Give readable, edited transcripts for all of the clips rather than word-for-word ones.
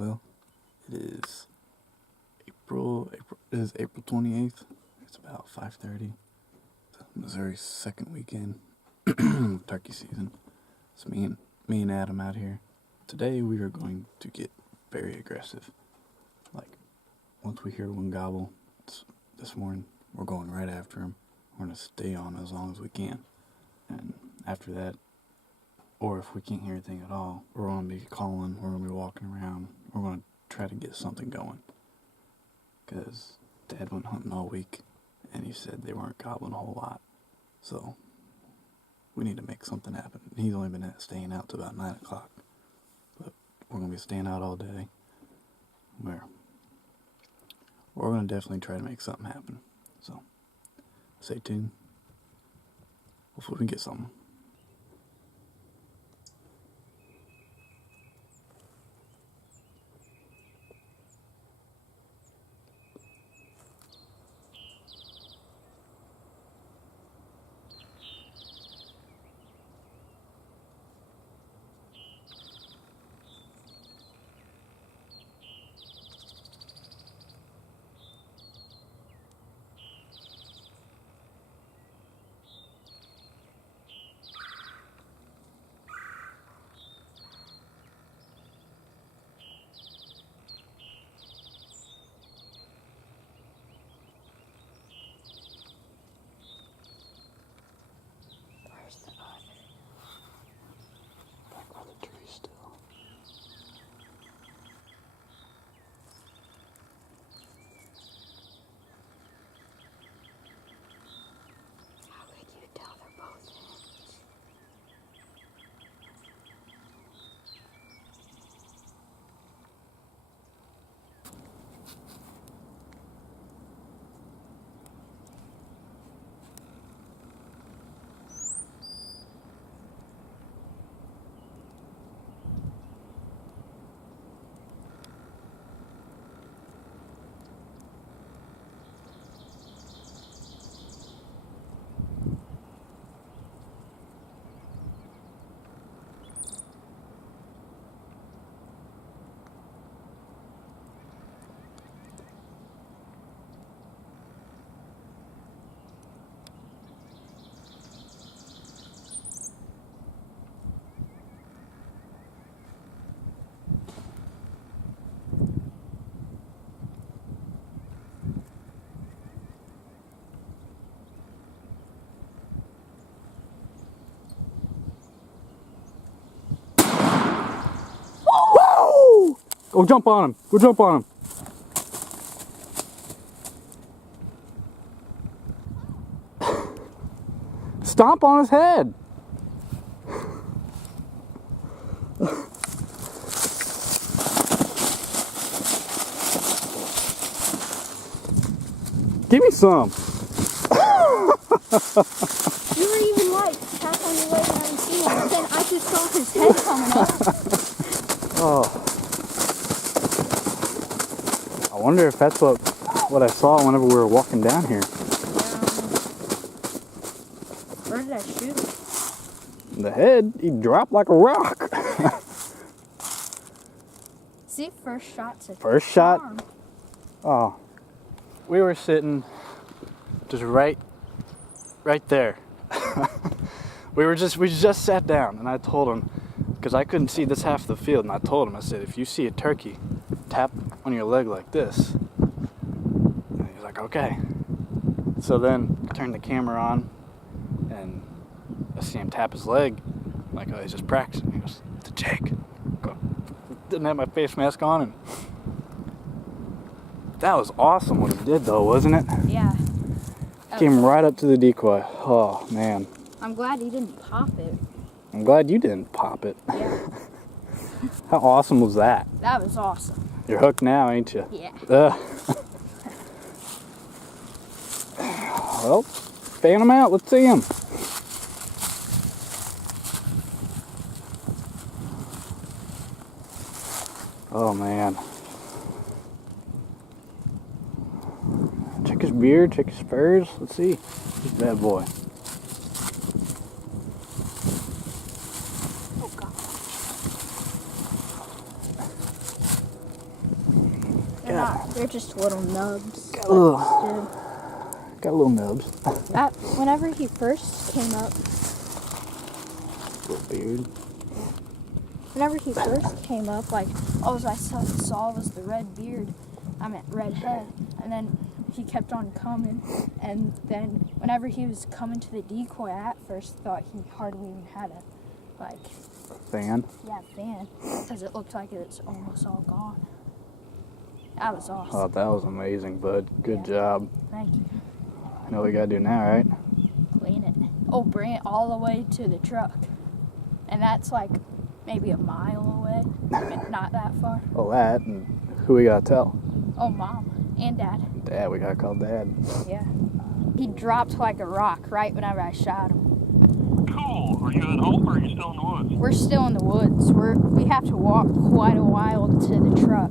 well. It is April 28th. It's about 5:30. Missouri's second weekend, turkey season. It's me and Adam out here. Today we are going to get very aggressive. Like, once we hear one gobble this morning, we're going right after him. We're going to stay on as long as we can. And after that, or if we can't hear anything at all, we're going to be calling, we're going to be walking around, we're going to try to get something going. Because Dad went hunting all week, and he said they weren't gobbling a whole lot. So, we need to make something happen. He's only been staying out till about 9 o'clock. But we're going to be staying out all day. We're going to definitely try to make something happen. So, stay tuned. Hopefully we can get something. Go jump on him. Go jump on him. Stomp on his head. Give me some. You were even like half on your way and I didn't see him. Then I just saw his head coming up. Oh. I wonder if that's what I saw whenever we were walking down here. Where did I shoot him? The head, he dropped like a rock. See, first shot's a First shot. charm. Oh. We were sitting just right there. We just sat down, and I told him, because I couldn't see this half of the field, and I told him, I said, if you see a turkey, tap on your leg like this. And he was like, okay. So then I turned the camera on, and I see him tap his leg. I'm like, oh, he's just practicing. He goes, it's a Jake. Didn't have my face mask on, and that was awesome what he did, though, wasn't it? Yeah. Came right up to the decoy. Oh, man. I'm glad he didn't pop it. I'm glad you didn't pop it. Yeah. How awesome was that? That was awesome. You're hooked now, ain't you? Yeah. Well, fan them out. Let's see them. Oh, man. Check his beard, check his spurs. Let's see. This bad boy. Oh, God. not. They're just little nubs. Got a little nubs. Whenever he first came up. Little beard. Whenever he first came up, like, all I saw was the red beard. I meant red head. And then he kept on coming. And then whenever he was coming to the decoy, I at first thought he hardly even had a, like... Fan? Yeah, fan. Because it looked like it's almost all gone. That was awesome. Oh, that was amazing, bud. Good job. Thank you. You know what we gotta do now, right? Clean it. Oh, bring it all the way to the truck. And that's like maybe a mile away. Not that far. Oh, that, and who we gotta tell? Oh, Mom and Dad. Dad, we gotta call Dad. Yeah. He dropped like a rock right whenever I shot him. Cool. Are you at home or are you still in the woods? We're still in the woods. We have to walk quite a while to the truck.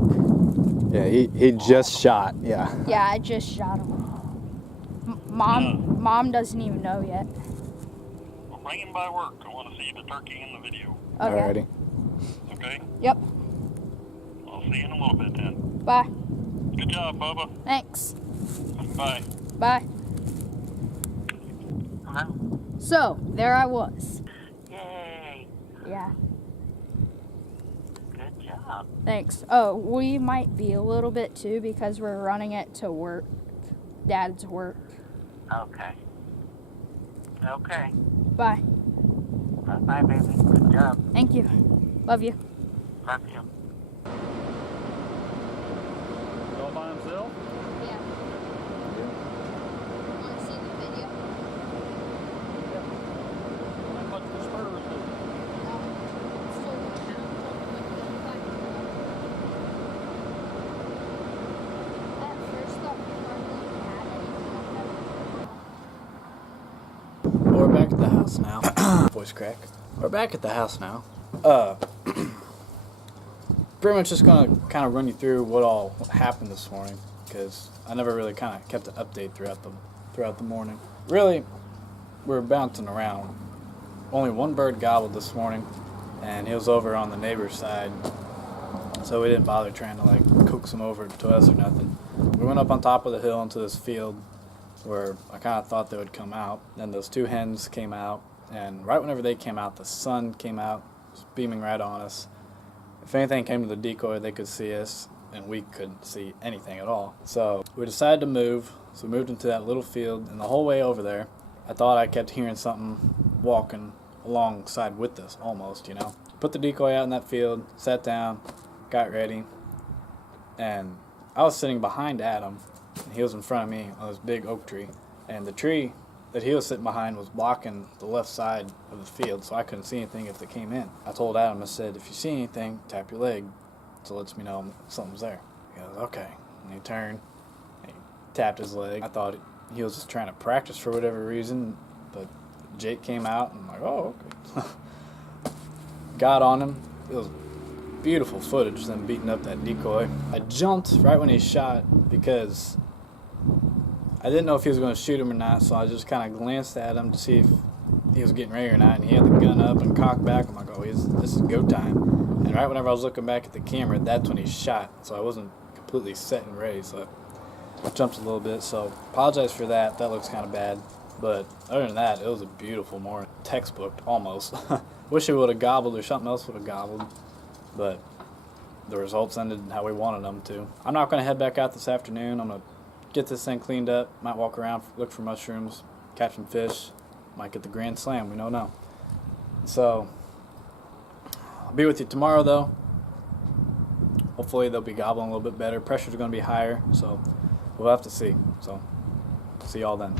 Yeah, he just shot, yeah. Yeah, I just shot him. Mom doesn't even know yet. Well, bring him by work. I want to see the turkey in the video. Okay. Alrighty. Okay? Yep. I'll see you in a little bit then. Bye. Good job, Bubba. Thanks. Bye. Bye. Hello. So, there I was. Yay. Yeah. Good job. Thanks. Oh, we might be a little bit too because we're running it to work. Dad's work. Okay. Okay. Bye. Bye, baby. Good job. Thank you. Love you. Love you. All by himself? Yeah. Want to see the video? How much the spurs do? We're back at the house now. Voice crack. We're back at the house now. Pretty much just gonna kind of run you through what all happened this morning, because I never really kind of kept an update throughout the morning. Really, we were bouncing around. Only one bird gobbled this morning, and he was over on the neighbor's side, so we didn't bother trying to like coax him over to us or nothing. We went up on top of the hill into this field where I kind of thought they would come out. Then those two hens came out, and right whenever they came out, the sun came out, was beaming right on us. If anything came to the decoy, they could see us, and we couldn't see anything at all. So we decided to move, so we moved into that little field, and the whole way over there, I thought I kept hearing something walking alongside with us, almost, you know. Put the decoy out in that field, sat down, got ready, and I was sitting behind Adam, and he was in front of me on this big oak tree, and the tree that he was sitting behind was blocking the left side of the field, so I couldn't see anything if they came in. I told Adam, I said, if you see anything, tap your leg, so it lets me know something's there. He goes, okay. And he turned, and he tapped his leg. I thought he was just trying to practice for whatever reason, but Jake came out, and I'm like, oh, okay. Got on him. It was beautiful footage, them beating up that decoy. I jumped right when he shot because I didn't know if he was going to shoot him or not, so I just kind of glanced at him to see if he was getting ready or not, and he had the gun up and cocked back. I'm like, oh, this is go time. And right whenever I was looking back at the camera, that's when he shot, so I wasn't completely set and ready, so I jumped a little bit, so apologize for that. That looks kind of bad, but other than that, it was a beautiful morning. Textbook, almost. Wish it would have gobbled or something else would have gobbled, but the results ended how we wanted them to. I'm not going to head back out this afternoon. I'm going to get this thing cleaned up, might walk around, look for mushrooms, catch some fish, might get the grand slam, we don't know. So, I'll be with you tomorrow though. Hopefully they'll be gobbling a little bit better. Pressure's going to be higher, so we'll have to see. So, see y'all then.